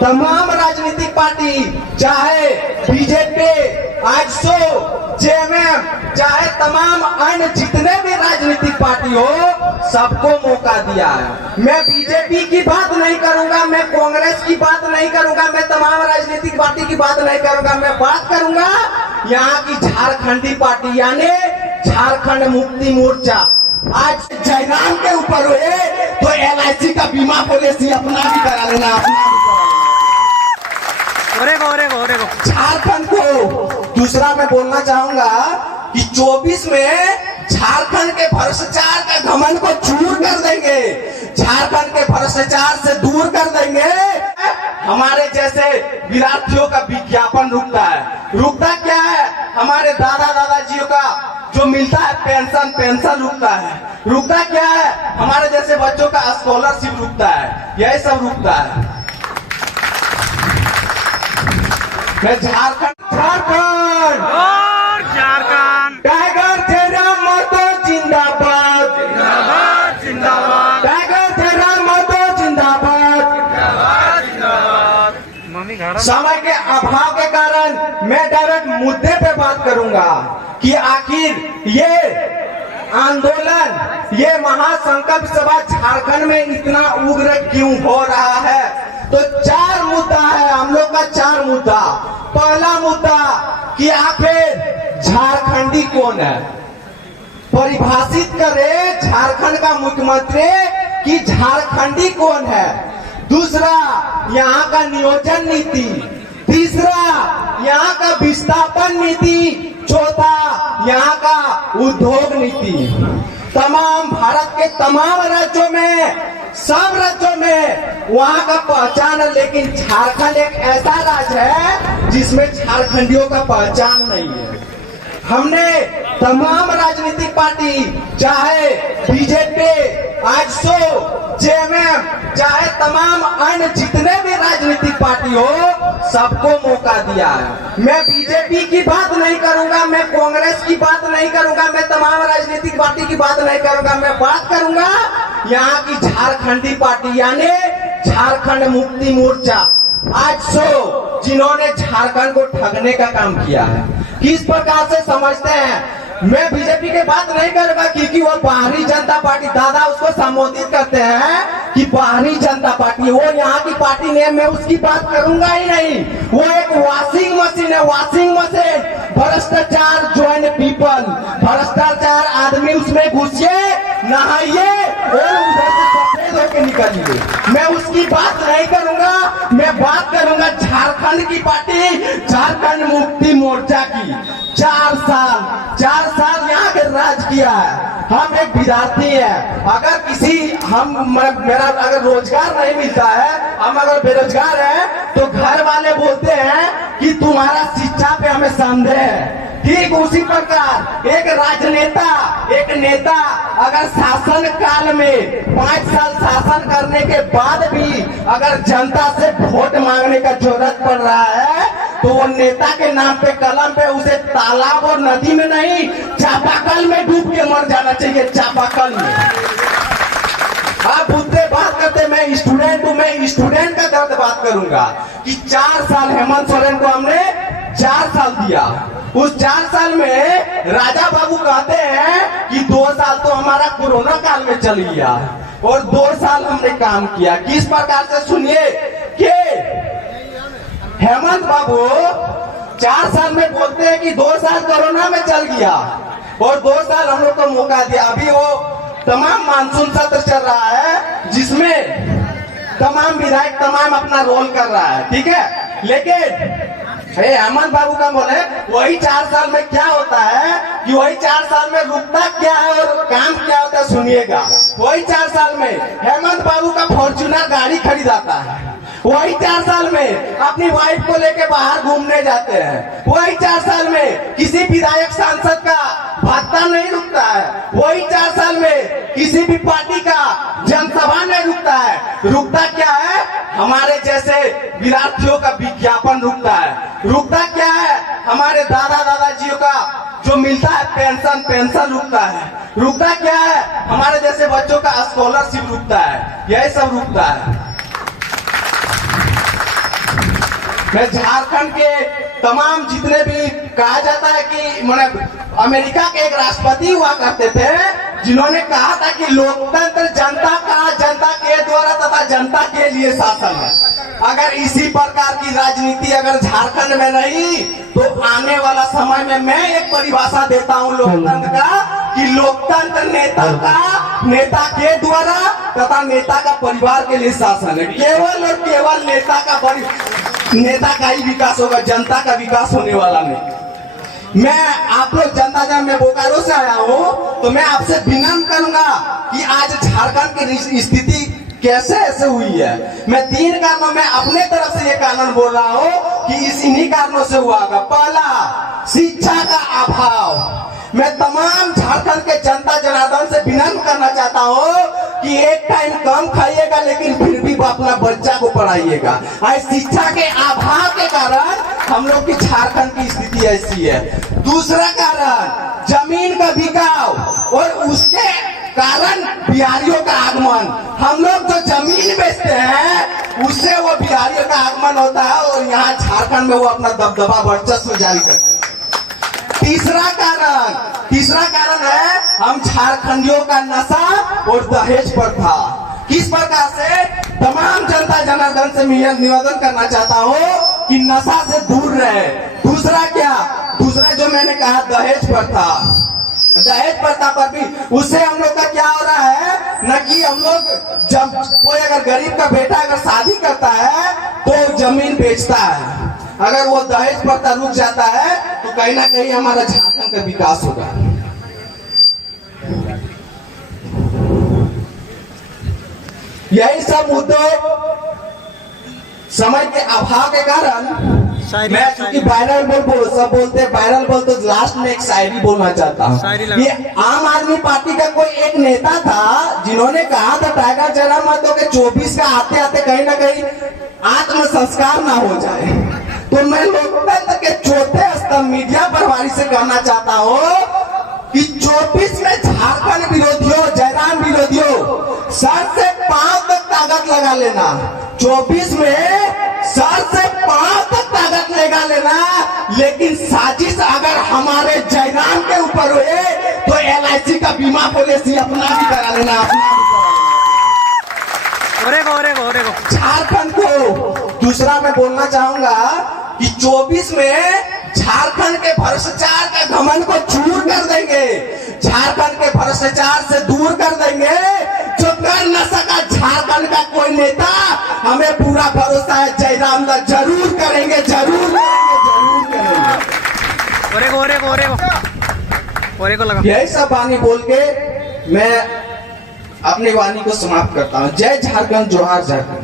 तमाम राजनीतिक पार्टी, चाहे बीजेपी, आजसू, जेएमएम, चाहे तमाम अन्य जितने भी राजनीतिक पार्टी हो, सबको मौका दिया है। मैं बीजेपी की बात नहीं करूंगा, मैं कांग्रेस की बात नहीं करूंगा, मैं तमाम राजनीतिक पार्टी की बात नहीं करूंगा। मैं बात करूंगा यहाँ की झारखंडी पार्टी यानी झारखंड मुक्ति मोर्चा। आज जयराम के ऊपर हुए तो LIC का बीमा पॉलिसी अपना भी करा लेना, झारखंड को। दूसरा मैं बोलना चाहूंगा कि 24 में झारखंड के भ्रष्टाचार का घमंड को चूर कर देंगे, झारखंड के भ्रष्टाचार से दूर कर देंगे। हमारे जैसे विद्यार्थियों का विज्ञापन रुकता है, रुकता क्या है? हमारे दादा दादाजियों का जो मिलता है पेंशन रुकता है, रुकता क्या है? हमारे जैसे बच्चों का स्कॉलरशिप रुकता है, यही सब रुकता है। मैं झारखंड और झारखंड टाइगर जयराम महतो जिंदाबाद, जिंदाबाद जिंदाबाद, टाइगर जयराम महतो जिंदाबाद। समय के अभाव के कारण मैं डायरेक्ट मुद्दे पे बात करूंगा कि आखिर ये आंदोलन, ये महासंकल्प सभा झारखंड में इतना उग्र क्यों हो रहा है? तो 4 मुद्दा है हम लोग का, 4 मुद्दा। पहला मुद्दा कि आखिर झारखंडी कौन है, परिभाषित करे झारखंड का मुख्यमंत्री कि झारखंडी कौन है। दूसरा, यहाँ का नियोजन नीति। तीसरा, यहाँ का विस्थापन नीति। चौथा, यहाँ का उद्योग नीति। तमाम भारत के तमाम राज्यों में, सब राज्यों में वहाँ का पहचान है, लेकिन झारखंड एक ऐसा राज्य है जिसमें झारखंडियों का पहचान नहीं है। हमने तमाम राजनीतिक पार्टी, चाहे बीजेपी, आजसू, जेएमएम, चाहे तमाम अन्य जितने भी राजनीतिक पार्टी हो, सबको मौका दिया है। मैं बीजेपी की बात नहीं करूंगा, मैं कांग्रेस की बात नहीं करूंगा, मैं तमाम राजनीतिक पार्टी की बात नहीं करूंगा। मैं बात करूंगा यहाँ की झारखंडी पार्टी यानी झारखंड मुक्ति मोर्चा, आजसू, जिन्होंने झारखंड को ठगने का काम किया है। किस प्रकार से समझते हैं? मैं बीजेपी की बात नहीं करूंगा क्योंकि वो बाहरी जनता पार्टी, दादा उसको संबोधित करते हैं कि बाहरी जनता पार्टी, वो यहाँ की पार्टी नहीं है। मैं उसकी बात करूंगा ही नहीं। वो एक वॉशिंग मशीन है, वॉशिंग मशीन। भ्रष्टाचार ज्वाइन पीपल, भ्रष्टाचार आदमी उसमें घुसिए, नहाइए और उधर से सफेद होकर निकलिए। मैं उसकी बात नहीं करूंगा, मैं बात करूंगा झारखंड की पार्टी, झारखंड मुक्ति मोर्चा की। 4 साल यहाँ के राज किया है। हम एक विद्यार्थी है, अगर मेरा अगर रोजगार नहीं मिलता है, हम अगर बेरोजगार है, तो घर वाले बोलते हैं कि तुम्हारा शिक्षा पे हमें संदेह है। ठीक उसी प्रकार एक राजनेता, एक नेता अगर शासन काल में 5 साल शासन करने के बाद भी अगर जनता से वोट मांगने का जरूरत पड़ रहा है, तो वो नेता के नाम पे, कलम पे उसे तालाब और नदी में नहीं, चापाकल में डूब के मर जाना चाहिए, चापाकल में। आप मुद्दे बात करते, मैं स्टूडेंट हूँ, मैं स्टूडेंट का दर्द बात करूंगा कि 4 साल हेमंत सोरेन को हमने 4 साल दिया। उस 4 साल में राजा बाबू कहते हैं कि 2 साल तो हमारा कोरोना काल में चल गया और 2 साल हमने काम किया। किस प्रकार से सुनिए कि हेमंत बाबू 4 साल में बोलते हैं कि 2 साल कोरोना में चल गया और 2 साल हम लोग को मौका दिया। अभी वो तमाम मानसून सत्र चल रहा है जिसमें तमाम विधायक तमाम अपना रोल कर रहा है, ठीक है। लेकिन हेमंत बाबू का बोले वही 4 साल में क्या होता है कि वही 4 साल में रुकता क्या है और काम क्या होता है, सुनिएगा। वही 4 साल में हेमंत बाबू का फॉर्च्यूनर गाड़ी खरीदाता है, वही 4 साल में अपनी वाइफ को लेके बाहर घूमने जाते हैं, वही 4 साल में किसी विधायक सांसद का भत्ता नहीं रुकता है, वही 4 साल में किसी भी पार्टी का जनसभा नहीं रुकता है। रुकता क्या है? हमारे जैसे विद्यार्थियों का विज्ञापन रुकता है। रुकता क्या है? हमारे दादा दादाजियों का जो मिलता है पेंशन रुकता है। रुकता क्या है? हमारे जैसे बच्चों का स्कॉलरशिप रुकता है, यही सब रुकता है। मैं झारखंड के तमाम जितने भी कहा जाता है कि मैंने अमेरिका के एक राष्ट्रपति हुआ करते थे जिन्होंने कहा था कि लोकतंत्र जनता के द्वारा तथा जनता के लिए शासन है। अगर इसी प्रकार की राजनीति अगर झारखंड में रही तो आने वाला समय में मैं एक परिभाषा देता हूं लोकतंत्र का कि लोकतंत्र नेता के द्वारा तथा नेता का परिवार के लिए शासन है। केवल और केवल नेता का ही विकास होगा, जनता का विकास होने वाला नहीं। मैं आप लोग जनता जन में बोकारो से आया हूँ तो मैं आपसे विनम्र करूंगा कि आज झारखंड की स्थिति कैसे ऐसे हुई है। मैं 3 कारणों में अपने तरफ से ये कारण बोल रहा हूँ कि इन्हीं कारणों से हुआ होगा। पहला, शिक्षा का अभाव। मैं तमाम झारखंड के जनता जनार्दन से विनम्र करना चाहता हूँ कि एक टाइम कम खाइएगा लेकिन फिर भी अपना बच्चा को पढ़ाइएगा। शिक्षा के अभाव के कारण हम लोग की झारखंड की स्थिति ऐसी है। दूसरा कारण, जमीन का बिकाव और उसके कारण बिहारियों का आगमन। हम लोग जो जमीन बेचते हैं उससे वो बिहारियों का आगमन होता है और यहाँ झारखंड में वो अपना दबदबा वर्चस्व जारी करते हैं। तीसरा कारण है हम झारखंडियों का नशा और दहेज प्रथा। किस प्रकार से तमाम जनता जनार्दन से निवेदन करना चाहता हूँ कि नशा से दूर रहे। दूसरा जो मैंने कहा दहेज प्रथा पर भी उससे हम लोग का क्या हो रहा है न कि हम लोग जब कोई अगर गरीब का बेटा अगर शादी करता है तो जमीन बेचता है। अगर वो दहेज प्रथा रुक जाता है तो कहीं ना कहीं हमारा झारखंड का विकास होगा। यही सब मुद्दों समय के अभाव के कारण मैं क्योंकि वायरल बोल तो लास्ट में एक शायरी बोलना चाहता हूँ। ये आम आदमी पार्टी का कोई एक नेता था जिन्होंने कहा था टाइगर जयराम महतो के 24 का आते आते कहीं ना कहीं आत्म संस्कार ना हो जाए। तो मैं लोकतंत्र के चौथे स्तंभ मीडिया प्रभारी से कहना चाहता हूँ कि 24 में झारखंड विरोधियों, जयराम विरोधियों, सर से पांव तक ताकत लगा लेना। 24 में सर से पांव तक ताकत लगा लेना, लेकिन साजिश अगर हमारे जयराम के ऊपर हुए तो LIC का बीमा पॉलिसी अपना भी करा लेना। झारखंड को दूसरा मैं बोलना चाहूंगा कि 24 में झारखंड के भ्रष्टाचार का घमंड को चूर कर देंगे, झारखंड के भ्रष्टाचार से दूर कर देंगे। जो कर न सका झारखंड का कोई नेता, हमें पूरा भरोसा है जयराम दा जरूर करेंगे। यही सब वाणी बोल के मैं अपनी वाणी को समाप्त करता हूँ। जय झारखंड, जोहार झारखंड।